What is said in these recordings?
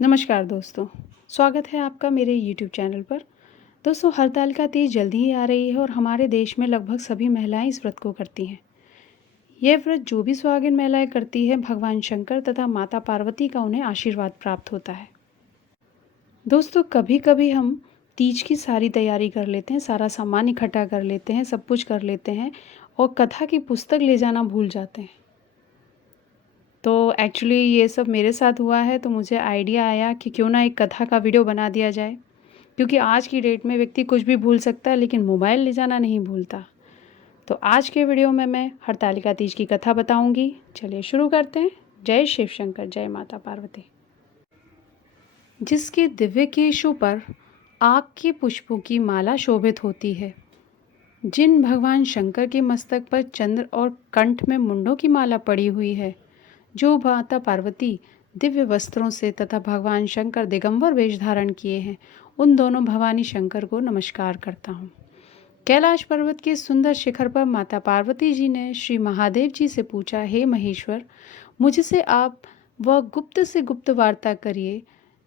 नमस्कार दोस्तों, स्वागत है आपका मेरे YouTube चैनल पर। दोस्तों, हरतालिका तीज जल्दी ही आ रही है और हमारे देश में लगभग सभी महिलाएं इस व्रत को करती हैं। यह व्रत जो भी सुहागिन महिलाएं करती हैं, भगवान शंकर तथा माता पार्वती का उन्हें आशीर्वाद प्राप्त होता है। दोस्तों, कभी-कभी हम तीज की सारी तैयारी कर लेते हैं, सारा सामान इकट्ठा कर लेते हैं, सब कुछ कर लेते हैं और कथा की पुस्तक ले जाना भूल जाते हैं। तो एक्चुअली ये सब मेरे साथ हुआ है, तो मुझे आइडिया आया कि क्यों ना एक कथा का वीडियो बना दिया जाए, क्योंकि आज की डेट में व्यक्ति कुछ भी भूल सकता है लेकिन मोबाइल ले जाना नहीं भूलता। तो आज के वीडियो में मैं हरतालिका तीज की कथा बताऊंगी। चलिए शुरू करते हैं। जय शिव शंकर, जय माता पार्वती। जिसके दिव्य केशों पर आग के पुष्पों की माला शोभित होती है, जिन भगवान शंकर के मस्तक पर चंद्र और कंठ में मुंडों की माला पड़ी हुई है, जो माता पार्वती दिव्य वस्त्रों से तथा भगवान शंकर दिगंबर वेश धारण किए हैं, उन दोनों भवानी शंकर को नमस्कार करता हूँ। कैलाश पर्वत के सुंदर शिखर पर माता पार्वती जी ने श्री महादेव जी से पूछा, हे महेश्वर, मुझसे आप वह गुप्त से गुप्त वार्ता करिए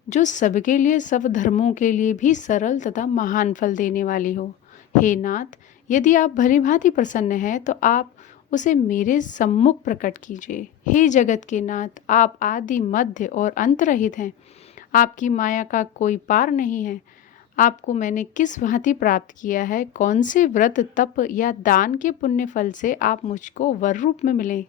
जो सबके लिए, सब धर्मों के लिए भी सरल तथा महान फल देने वाली हो। हे नाथ, यदि आप भली भांति प्रसन्न हैं तो आप उसे मेरे सम्मुख प्रकट कीजिए। हे जगत के नाथ, आप आदि मध्य और अंत रहित हैं। आपकी माया का कोई पार नहीं है। आपको मैंने किस भांति प्राप्त किया है, कौन से व्रत, तप या दान के पुण्य फल से आप मुझको वर रूप में मिले।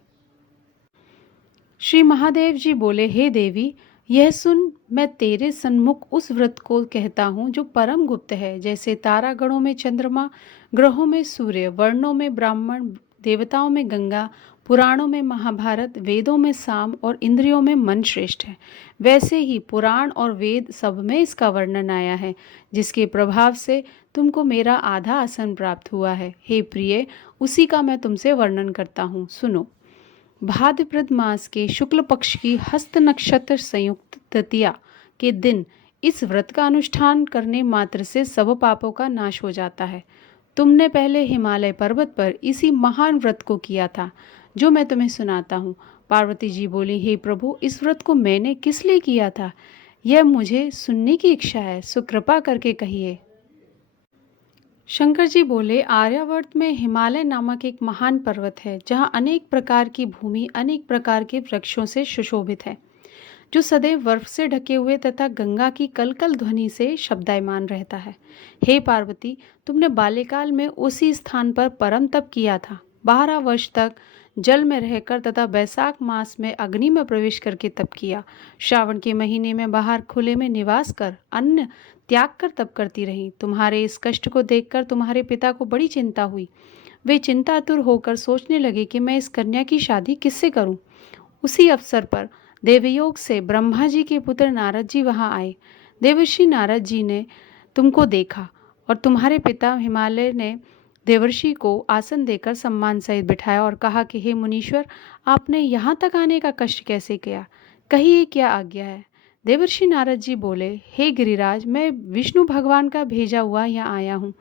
श्री महादेव जी बोले, हे देवी, यह सुन, मैं तेरे सन्मुख उस व्रत को कहता हूँ जो परम गुप्त है। जैसे तारागणों में चंद्रमा, ग्रहों में सूर्य, वर्णों में ब्राह्मण, देवताओं में गंगा, पुराणों में महाभारत, वेदों में साम और इंद्रियों में मन श्रेष्ठ है, वैसे ही पुराण और वेद सब में इसका वर्णन आया है, जिसके प्रभाव से तुमको मेरा आधा आसन प्राप्त हुआ है। हे प्रिय, उसी का मैं तुमसे वर्णन करता हूँ, सुनो। भाद्रपद मास के शुक्ल पक्ष की हस्त नक्षत्र संयुक्त तृतीया के दिन इस व्रत का अनुष्ठान करने मात्र से सब पापों का नाश हो जाता है। तुमने पहले हिमालय पर्वत पर इसी महान व्रत को किया था, जो मैं तुम्हें सुनाता हूँ। पार्वती जी बोली, हे प्रभु, इस व्रत को मैंने किस लिए किया था, यह मुझे सुनने की इच्छा है, सो कृपा करके कहिए। शंकर जी बोले, आर्यावर्त में हिमालय नामक एक महान पर्वत है, जहाँ अनेक प्रकार की भूमि अनेक प्रकार के वृक्षों से सुशोभित है, जो सदैव बर्फ से ढके हुए तथा गंगा की कलकल ध्वनि से शब्दायमान रहता है। हे पार्वती, तुमने बाल्यकाल में उसी स्थान पर परम तप किया था। 12 वर्ष तक जल में रहकर तथा बैसाख मास में अग्नि में प्रवेश करके तप किया। श्रावण के महीने में बाहर खुले में निवास कर अन्न त्याग कर तप करती रही। तुम्हारे इस कष्ट को देखकर तुम्हारे पिता को बड़ी चिंता हुई। वे चिंतातुर होकर सोचने लगे कि मैं इस कन्या की शादी किससे करूं। उसी अवसर पर देवयोग से ब्रह्मा जी के पुत्र नारद जी वहां आए। देवर्षि नारद जी ने तुमको देखा और तुम्हारे पिता हिमालय ने देवर्षि को आसन देकर सम्मान सहित बिठाया और कहा कि हे मुनीश्वर, आपने यहाँ तक आने का कष्ट कैसे किया, कहिए क्या आज्ञा है। देवर्षि नारद जी बोले, हे गिरिराज, मैं विष्णु भगवान का भेजा हुआ यहाँ आया हूँ।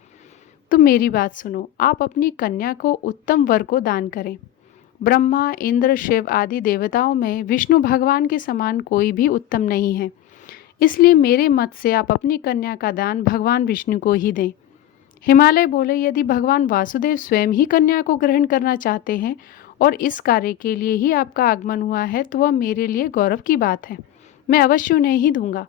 तुम मेरी बात सुनो, आप अपनी कन्या को उत्तम वर को दान करें। ब्रह्मा, इंद्र, शिव आदि देवताओं में विष्णु भगवान के समान कोई भी उत्तम नहीं है, इसलिए मेरे मत से आप अपनी कन्या का दान भगवान विष्णु को ही दें। हिमालय बोले, यदि भगवान वासुदेव स्वयं ही कन्या को ग्रहण करना चाहते हैं और इस कार्य के लिए ही आपका आगमन हुआ है, तो वह मेरे लिए गौरव की बात है। मैं अवश्य उन्हें ही दूंगा।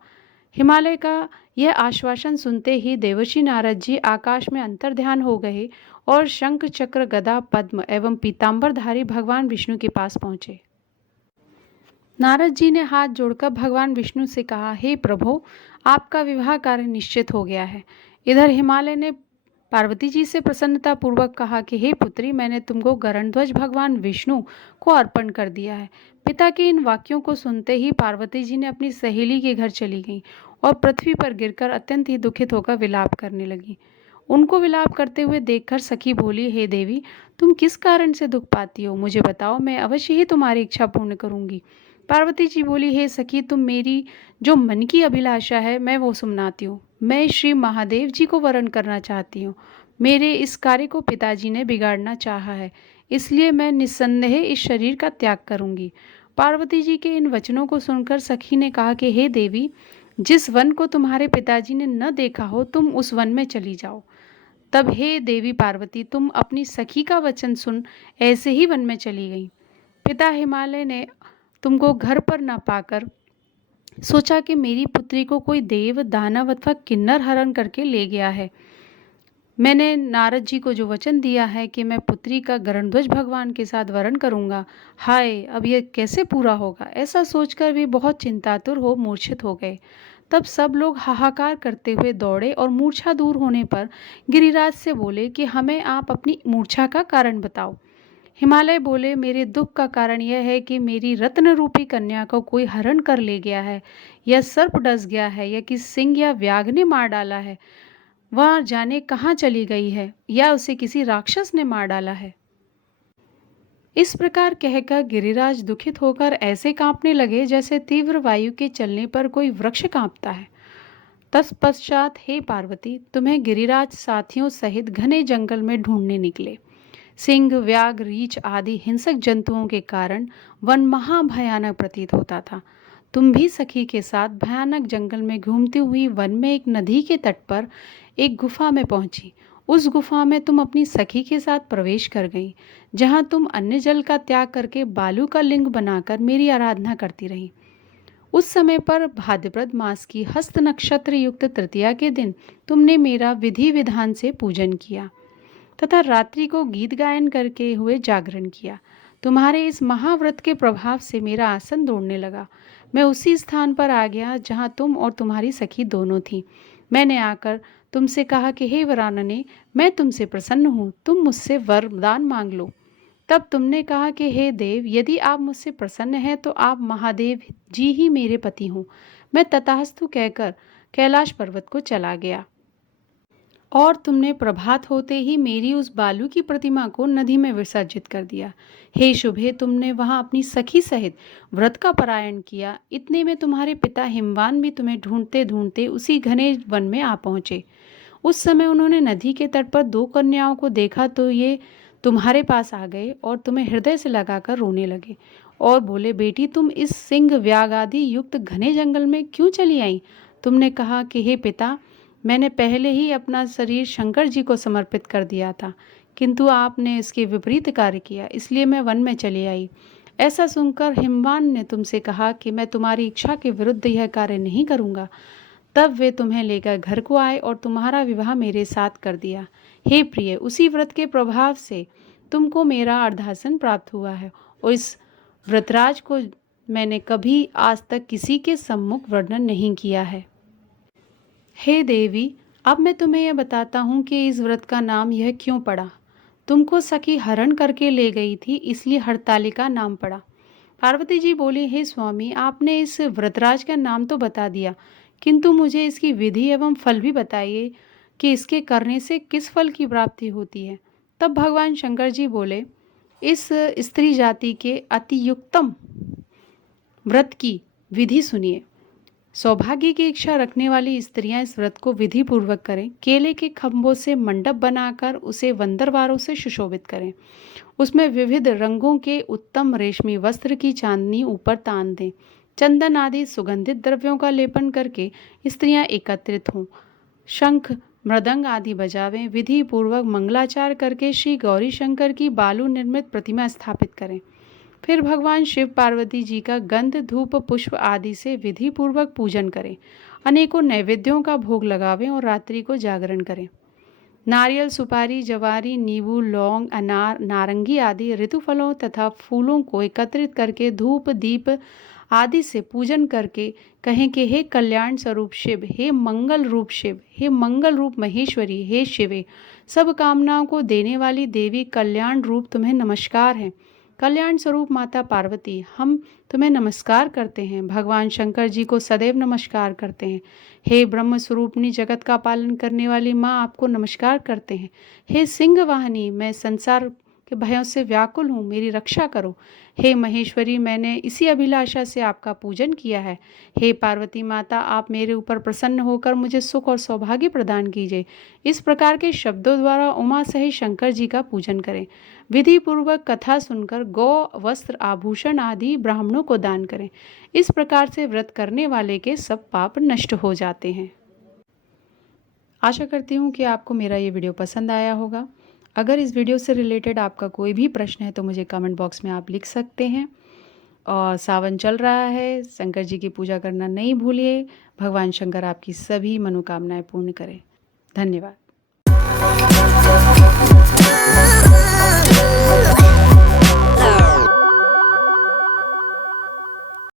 हिमालय का यह आश्वासन सुनते ही देवर्षि नारद जी आकाश में अंतर्ध्यान हो गए और शंख, चक्र, गदा, पद्म एवं पीतांबरधारी भगवान विष्णु के पास पहुंचे। नारद जी ने हाथ जोड़कर भगवान विष्णु से कहा, हे प्रभु, आपका विवाह कार्य निश्चित हो गया है। इधर हिमालय ने पार्वती जी से प्रसन्नता पूर्वक कहा कि हे पुत्री, मैंने तुमको गरुड़ध्वज भगवान विष्णु को अर्पण कर दिया है। पिता के इन वाक्यों को सुनते ही पार्वती जी ने अपनी सहेली के घर चली गईं और पृथ्वी पर गिरकर अत्यंत ही दुखित होकर विलाप करने लगी। उनको विलाप करते हुए देखकर सखी बोली, हे देवी, तुम किस कारण से दुख पाती हो, मुझे बताओ, मैं अवश्य ही तुम्हारी इच्छा पूर्ण करूंगी। पार्वती जी बोली, हे सखी, तुम मेरी जो मन की अभिलाषा है मैं वो सुनाती हूँ। मैं श्री महादेव जी को वरण करना चाहती हूँ। मेरे इस कार्य को पिताजी ने बिगाड़ना चाहा है, इसलिए मैं निस्संदेह इस शरीर का त्याग करूंगी। पार्वती जी के इन वचनों को सुनकर सखी ने कहा कि हे देवी, जिस वन को तुम्हारे पिताजी ने न देखा हो तुम उस वन में चली जाओ। तब हे देवी पार्वती तुम अपनी सखी का वचन सुन ऐसे ही वन में चली गई। पिता हिमालय ने तुमको घर पर न पाकर सोचा कि मेरी पुत्री को कोई देव दानव अथवा किन्नर हरण करके ले गया है। मैंने नारद जी को जो वचन दिया है कि मैं पुत्री का गरुड़ध्वज भगवान के साथ वरण करूंगा, हाय अब यह कैसे पूरा होगा। ऐसा सोचकर वे बहुत चिंतातुर हो मूर्छित हो गए। तब सब लोग हाहाकार करते हुए दौड़े और मूर्छा दूर होने पर गिरिराज से बोले कि हमें आप अपनी मूर्छा का कारण बताओ। हिमालय बोले, मेरे दुख का कारण यह है कि मेरी रत्न रूपी कन्या को कोई हरण कर ले गया है, या सर्प डस गया है, या किसी सिंह या व्याघ्र ने मार डाला है। वह जाने कहाँ चली गई है, या उसे किसी राक्षस ने मार डाला है। इस प्रकार कहकर गिरिराज दुखित होकर ऐसे कांपने लगे जैसे तीव्र वायु के चलने पर कोई वृक्ष कांपता है। तत्पश्चात हे पार्वती, तुम्हें गिरिराज साथियों सहित घने जंगल में ढूंढने निकले। सिंह, व्याघ्र, रीछ आदि हिंसक जंतुओं के कारण वन महाभयानक प्रतीत होता था। तुम भी सखी के साथ भयानक जंगल में घूमती हुई वन में एक नदी के तट पर एक गुफा में पहुंची। उस गुफा में तुम अपनी सखी के साथ प्रवेश कर गई, जहां तुम अन्य जल का त्याग करके बालू का लिंग बनाकर मेरी आराधना करती रही। उस समय पर भाद्रपद मास की हस्त नक्षत्र युक्त तृतीया के दिन तुमने मेरा विधि विधान से पूजन किया तथा रात्रि को गीत गायन करके हुए जागरण किया। तुम्हारे इस महाव्रत के प्रभाव से मेरा आसन दौड़ने लगा। मैं उसी स्थान पर आ गया जहाँ तुम और तुम्हारी सखी दोनों थी। मैंने आकर तुमसे कहा कि हे वरानने, मैं तुमसे प्रसन्न हूँ, तुम मुझसे वरदान मांग लो। तब तुमने कहा कि हे देव, यदि आप मुझसे प्रसन्न हैं तो आप महादेव जी ही मेरे पति हों। मैं तथास्तु कहकर कैलाश पर्वत को चला गया और तुमने प्रभात होते ही मेरी उस बालू की प्रतिमा को नदी में विसर्जित कर दिया। हे शुभे, तुमने वहां अपनी सखी सहित व्रत का पारायण किया। इतने में तुम्हारे पिता हिमवान भी तुम्हें ढूंढते ढूंढते उसी घने वन में आ पहुंचे। उस समय उन्होंने नदी के तट पर दो कन्याओं को देखा तो ये तुम्हारे पास आ गए और तुम्हें हृदय से लगाकर रोने लगे और बोले, बेटी तुम इस सिंह व्याघ्र आदि युक्त घने जंगल में क्यों चली आई। तुमने कहा कि हे पिता, मैंने पहले ही अपना शरीर शंकर जी को समर्पित कर दिया था, किंतु आपने इसके विपरीत कार्य किया, इसलिए मैं वन में चली आई। ऐसा सुनकर हिमवान ने तुमसे कहा कि मैं तुम्हारी इच्छा के विरुद्ध यह कार्य नहीं करूँगा। तब वे तुम्हें लेकर घर को आए और तुम्हारा विवाह मेरे साथ कर दिया। हे प्रिय, उसी व्रत के प्रभाव से तुमको मेरा अर्धासन प्राप्त हुआ है और इस व्रतराज को मैंने कभी आज तक किसी के सम्मुख वर्णन नहीं किया है। हे देवी, अब मैं तुम्हें यह बताता हूँ कि इस व्रत का नाम यह क्यों पड़ा। तुमको सखी हरण करके ले गई थी, इसलिए हरतालिका नाम पड़ा। पार्वती जी बोली, हे स्वामी, आपने इस व्रतराज का नाम तो बता दिया, किंतु मुझे इसकी विधि एवं फल भी बताइए कि इसके करने से किस फल की प्राप्ति होती है। तब भगवान शंकर जी बोले, इस स्त्री जाति के अतियुक्तम व्रत की विधि सुनिए। सौभाग्य की इच्छा रखने वाली स्त्रियां इस व्रत को विधि पूर्वक करें। केले के खंभों से मंडप बनाकर उसे वंदरवारों से सुशोभित करें। उसमें विविध रंगों के उत्तम रेशमी वस्त्र की चांदनी ऊपर तान दें। चंदन आदि सुगंधित द्रव्यों का लेपन करके स्त्रियां एकत्रित हों। शंख, मृदंग आदि बजावें। विधि पूर्वक मंगलाचार करके श्री गौरी शंकर की बालू निर्मित प्रतिमा स्थापित करें। फिर भगवान शिव पार्वती जी का गंध, धूप, पुष्प आदि से विधि पूर्वक पूजन करें। अनेकों नैवेद्यों का भोग लगावें और रात्रि को जागरण करें। नारियल, सुपारी, जवारी, नींबू, लौंग, अनार, नारंगी आदि ऋतुफलों तथा फूलों को एकत्रित करके धूप, दीप आदि से पूजन करके कहें कि हे कल्याण स्वरूप शिव, हे मंगल रूप शिव, हे मंगल रूप महेश्वरी, हे शिवे, सब कामनाओं को देने वाली देवी कल्याण रूप तुम्हें नमस्कार है। कल्याण स्वरूप माता पार्वती, हम तुम्हें नमस्कार करते हैं। भगवान शंकर जी को सदैव नमस्कार करते हैं। हे ब्रह्म स्वरूपनी, जगत का पालन करने वाली माँ, आपको नमस्कार करते हैं। हे सिंह वाहिनी, मैं संसार कि भयों से व्याकुल हूँ, मेरी रक्षा करो। हे महेश्वरी, मैंने इसी अभिलाषा से आपका पूजन किया है। हे पार्वती माता, आप मेरे ऊपर प्रसन्न होकर मुझे सुख और सौभाग्य प्रदान कीजिए। इस प्रकार के शब्दों द्वारा उमा सहित शंकर जी का पूजन करें। विधि पूर्वक कथा सुनकर गौ, वस्त्र, आभूषण आदि ब्राह्मणों को दान करें। इस प्रकार से व्रत करने वाले के सब पाप नष्ट हो जाते हैं। आशा करती हूँ कि आपको मेरा ये वीडियो पसंद आया होगा। अगर इस वीडियो से रिलेटेड आपका कोई भी प्रश्न है तो मुझे कमेंट बॉक्स में आप लिख सकते हैं। और सावन चल रहा है, शंकर जी की पूजा करना नहीं भूलिए। भगवान शंकर आपकी सभी मनोकामनाएं पूर्ण करें। धन्यवाद।